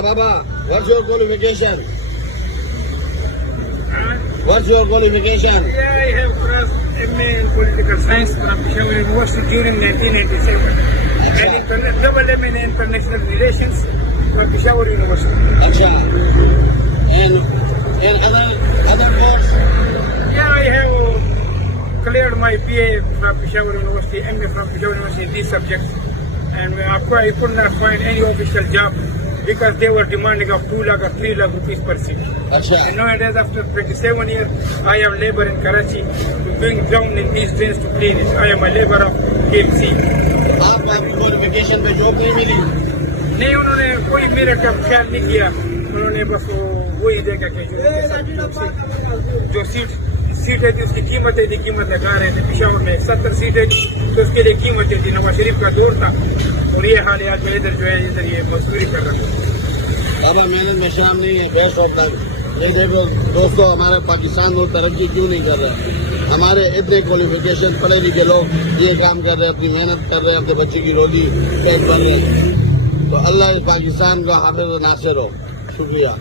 Baba, what's your qualification? What's your qualification? Yeah, I have crossed MA in Political Science from Peshawar University during 1987. And double MA in International Relations from Peshawar University. Acha. And other course? Yeah, I have cleared my PA from Peshawar University, MA from Peshawar University in these subjects. And I could not find any official job because they were demanding of 2 lakh or 3 lakh rupees per seat. Acha. And nowadays, after 27 years, I am labor in Karachi to bring down in these trains to clean it. I am a labor of KMC. आपको आपकी क्वालिफिकेशन पे जॉब नहीं मिली? नहीं, उन्होंने कोई मेरा का ख्याल नहीं किया। उन्होंने बस वही देखा कि जो सीट है थी उसकी कीमत लगा रहे थे। पेशावर में 70 सीटें थी तो उसके लिए कीमतें थी। नवाज शरीफ का दौर था और ये हाल आज मैं इधर जो है इधर ये मजदूरी कर रहा हूँ। बाबा मेहनत में शाम नहीं है, बेस्ट ऑफ लक। नहीं देखो दोस्तों, हमारे पाकिस्तान में तरक्की क्यों नहीं कर रहा है? हमारे इतने क्वालिफिकेशन पढ़े लिखे लोग ये काम कर रहे हैं, अपनी मेहनत कर रहे हैं, अपने बच्चे की रोजी पेट भर रहे हैं। तो अल्लाह इस पाकिस्तान का हाफिज नासिर हो। शुक्रिया।